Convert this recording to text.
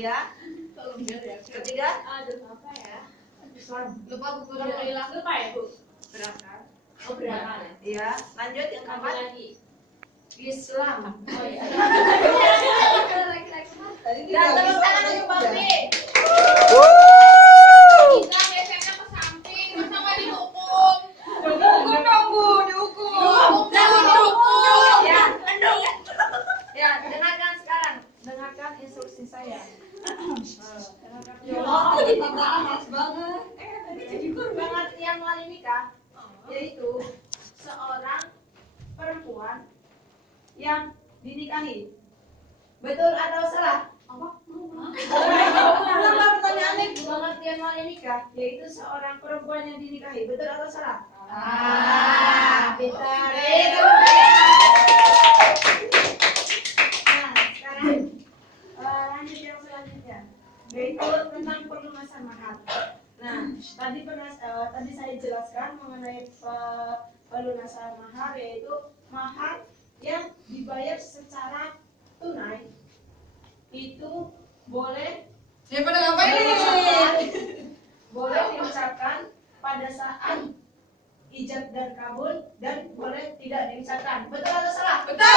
Iya. Ketiga. Apa ya? Lupa buku Lupa ya, Bu? berangkat. Oh, berangkat. Iya. Lanjut yang keempat. Lagi. Islam. Oh iya. Dan tepuk tangan untuk Bambi. Kita biasanya ke samping, masa nggak dihukum? Dihukum dong, Bu, dihukum. Jangan dihukum. Ya. Ya, dengarkan sekarang. Dengarkan instruksi saya. Dengarkan. Males banget. Pengertian wali nikah yaitu seorang perempuan yang dinikahi. Betul atau salah? Apa? Apa pertanyaannya? Pengertian wali nikah yaitu seorang perempuan yang dinikahi. Betul atau salah? Pintar. Nah, sekarang lanjut yang selanjutnya, yaitu tentang pelunasan mahar. Nah, tadi saya jelaskan mengenai pelunasan mahar, yaitu mahar yang dibayar secara tunai itu boleh boleh diucapkan pada saat ijab dan kabul dan boleh tidak diucapkan. Betul atau salah? Betul.